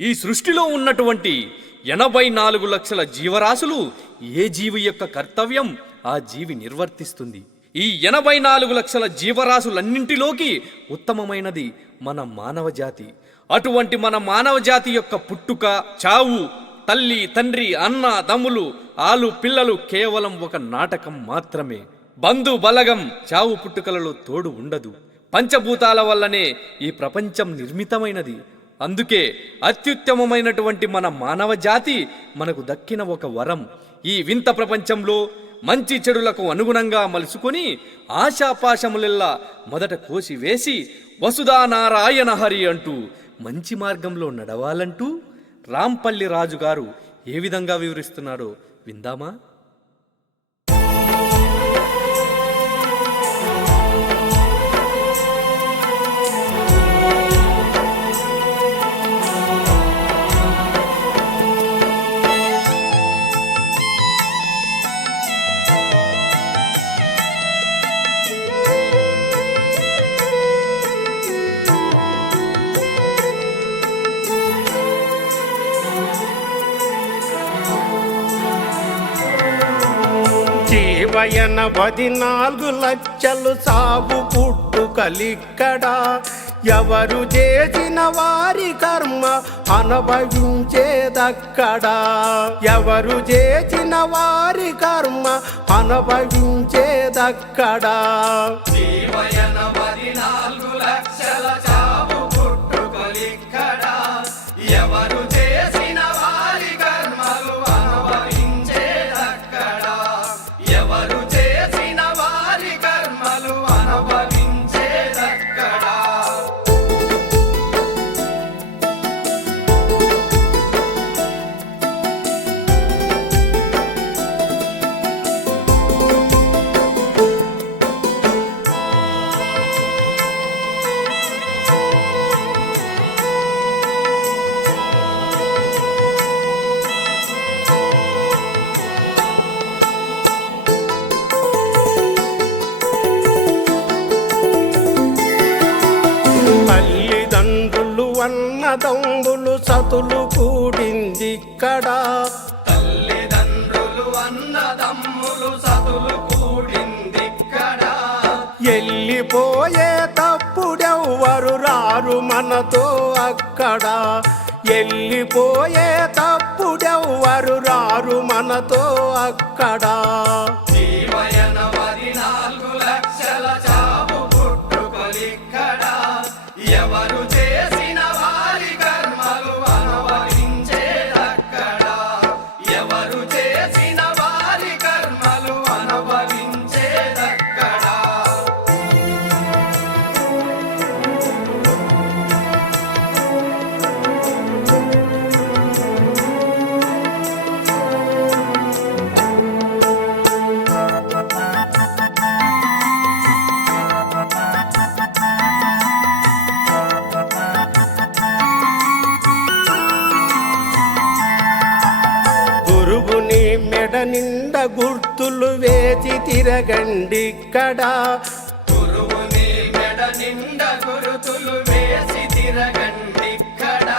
ఈ సృష్టిలో ఉన్నటువంటి 84 లక్షల జీవరాశులు ఏ జీవి యొక్క కర్తవ్యం ఆ జీవి నిర్వర్తిస్తుంది. ఈ 84 లక్షల జీవరాశులన్నింటిలోకి ఉత్తమమైనది మన మానవ జాతి. అటువంటి మన మానవ జాతి యొక్క పుట్టుక, చావు, తల్లి, తండ్రి, అన్న, తమ్ములు, ఆలు, పిల్లలు కేవలం ఒక నాటకం మాత్రమే. బంధు బలగం చావు పుట్టుకలలో తోడు ఉండదు. పంచభూతాల వల్లనే ఈ ప్రపంచం నిర్మితమైనది. అందుకే అత్యుత్తమమైనటువంటి మన మానవ జాతి మనకు దక్కిన ఒక వరం. ఈ వింత ప్రపంచంలో మంచి చెడులకు అనుగుణంగా మలుసుకొని ఆశాపాశములెల్లా మొదట కోసి వేసి వసుధానారాయణ హరి అంటూ మంచి మార్గంలో నడవాలంటూ రాంపల్లి రాజు గారు ఏ విధంగా వివరిస్తున్నారో విందామా? జీవయన 14 లక్షలు సాగు పుట్టుకలిక్కడా, ఎవరు చేసిన వారి కర్మ అనుభవించేదక్కడా. ఎవరు చేసిన వారి కర్మ అనుభవించేదక్కడా. జీవయన 14 లక్షల చావు పుట్టుకలిక్కడా, ఎవరు చేసిన వారి కర్మలు అనుభవించేదక్కడా. ఎవరు చేసిన వారి కర్మలు అనుభవించేదక్కడా. తల్లిదండ్రులు అన్నదమ్ములు సతులు కూడిందిక్కడా. తల్లిదండ్రులు అన్నదమ్ములు సతులు కూడిందిక్కడా. ఎల్లిపోయే తప్పుడెవ్వరు రారు మనతో అక్కడా. ఎల్లిపోయే తప్పుడెవ్వరు రారు మనతో అక్కడా. జీవయన 14 లక్షల చావు పుట్టుకలిక్కడా, ఎవరు చేసిన వారి కర్మలు అనుభవించేదక్కడా. ఎవరు చేసిన వారి కర్మలు అనుభవించేదక్కడా. గురువుని మెడ నిండా గుర్తులు వేసి తిరగండిక్కడా. గురువుని మెడ నిండా గురుతులు వేసి తిరగండిక్కడా.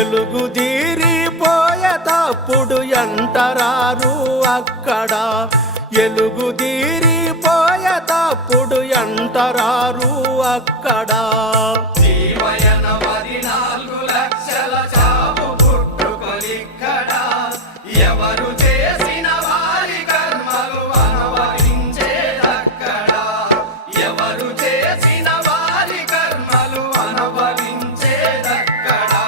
ఎలుగుదీరిపోయేటప్పుడు ఎంటరారు అక్కడా. ఎలుగుదీరిపోయేటప్పుడు ఎంటరారు అక్కడా. జీవయన 14 లక్షల చావు పుట్టుకలిక్కడా, ఎవరు చేసిన వారి కర్మలు అనుభవించేదక్కడా. ఎవరు చేసిన వారి కర్మలు అనుభవించేదక్కడా.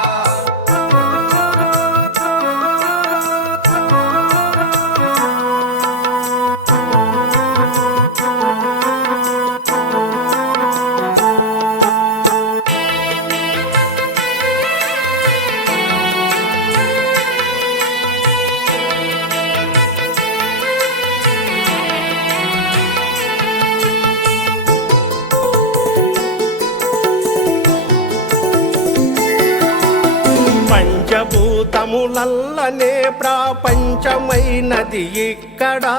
పంచభూతములల్లనే ప్రపంచమైనది ఇక్కడా.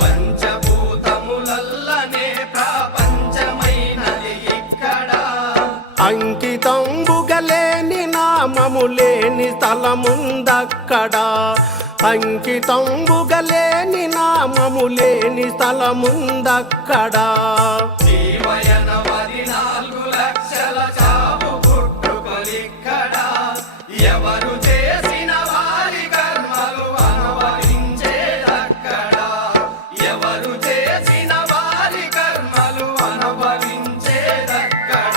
పంచభూతములల్లనే ప్రపంచమైనది ఇక్కడ. అంకితంబుగా లేని నామము లేని స్థలముందక్కడ అంకితంబుగలేని నామము లేని స్థలముందక్కడ జీవయన 14 లక్షల చావు పుట్టుకొలిక్కడ ఎవరు చేసిన వారి కర్మలు అనుభవించేదక్కడ ఎవరు చేసిన వారి కర్మలు అనుభవించేదక్కడ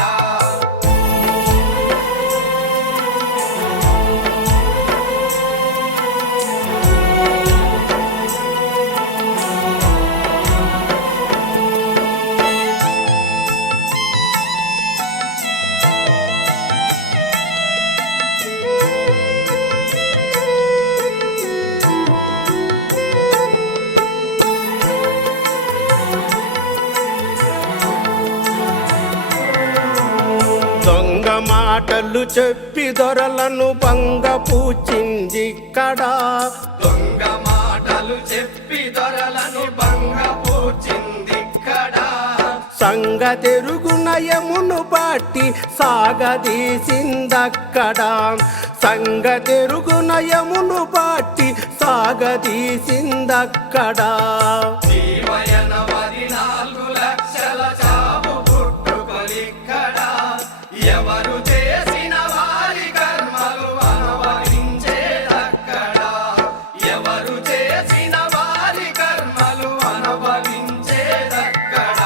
దొంగ మాటలు చెప్పి దొరలను భంగపూచిందిక్కడ దొంగ మాటలు చెప్పి దొరలను భంగపూర్చిందిక్కడ సంగతెరుగు నయమును బట్టి సాగదీసిందక్కడ సంగతెరుగు నయమును బట్టి సాగదీసిందక్కడ జీవయన 14 లక్షల చావు పుట్టుకొలిక్కడ ఎవరు చేసిన వారి కర్మలు అనుభవించేదక్కడ ఎవరు చేసిన వారి కర్మలు అనుభవించేదక్కడ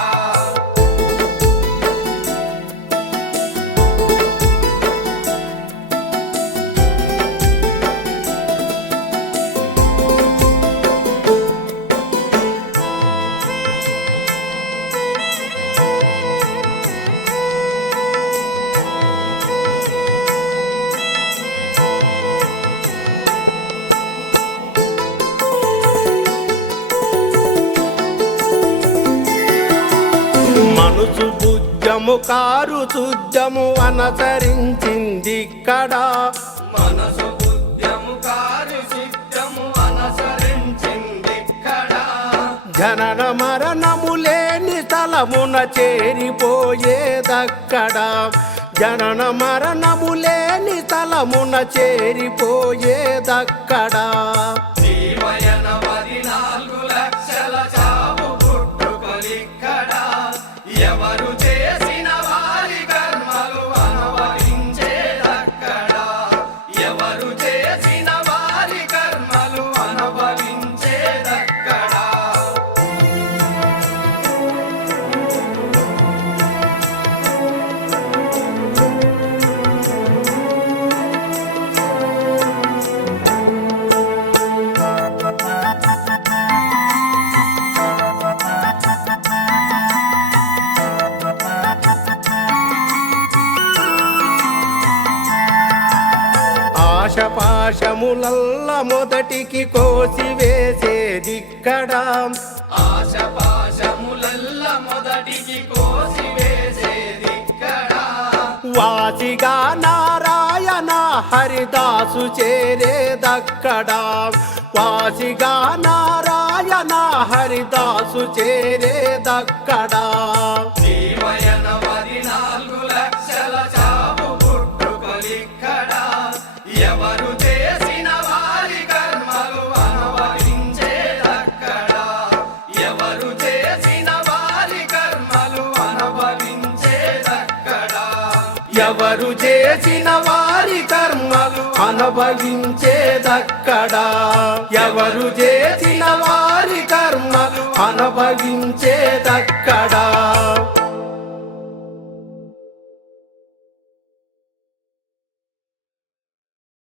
మనసు బుద్ధము కారు శుద్ధము అనుసరించిందిక్కడ మనసు బుద్ధము కారు సిద్ధము అనుసరించిందిక్కడ జనన మరణము లేని స్థలమున చేరిపోయేదక్కడ జనన మరణము లేని స్థలమున చేరిపోయేదక్కడ జీవయన 14 లక్షల చావు పుట్టుకొలిక్కడ ఎవరు చేసిన వారి కర్మలు అనుభవించేదక్కడ ఎవరు చేసిన వారి కర్మలు అనుభవించేదక్కడ ఆశపాశములల్ల మొదటికి కోసివేసేదిక్కడ ఆశపాశములల్ల మొదటికి కోసివేసేదిక్కడ వాసిగా నారాయణ హరిదాసు చేరేదక్కడ వాసిగా నారాయణ హరిదాసు చేరేదక్కడ జీవయన 14 లక్షల చావు పుట్టుకొలిక్కడ ఎవరు చేసిన వారి కర్మలు అనుభవించేదక్కడ ఎవరు చేసిన వారి కర్మలు అనుభవించేదక్కడ ఎవరు చేసిన వారి కర్మలు అనుభవించేదక్కడ ఎవరు చేసిన వారి కర్మలు అనుభవించేదక్కడ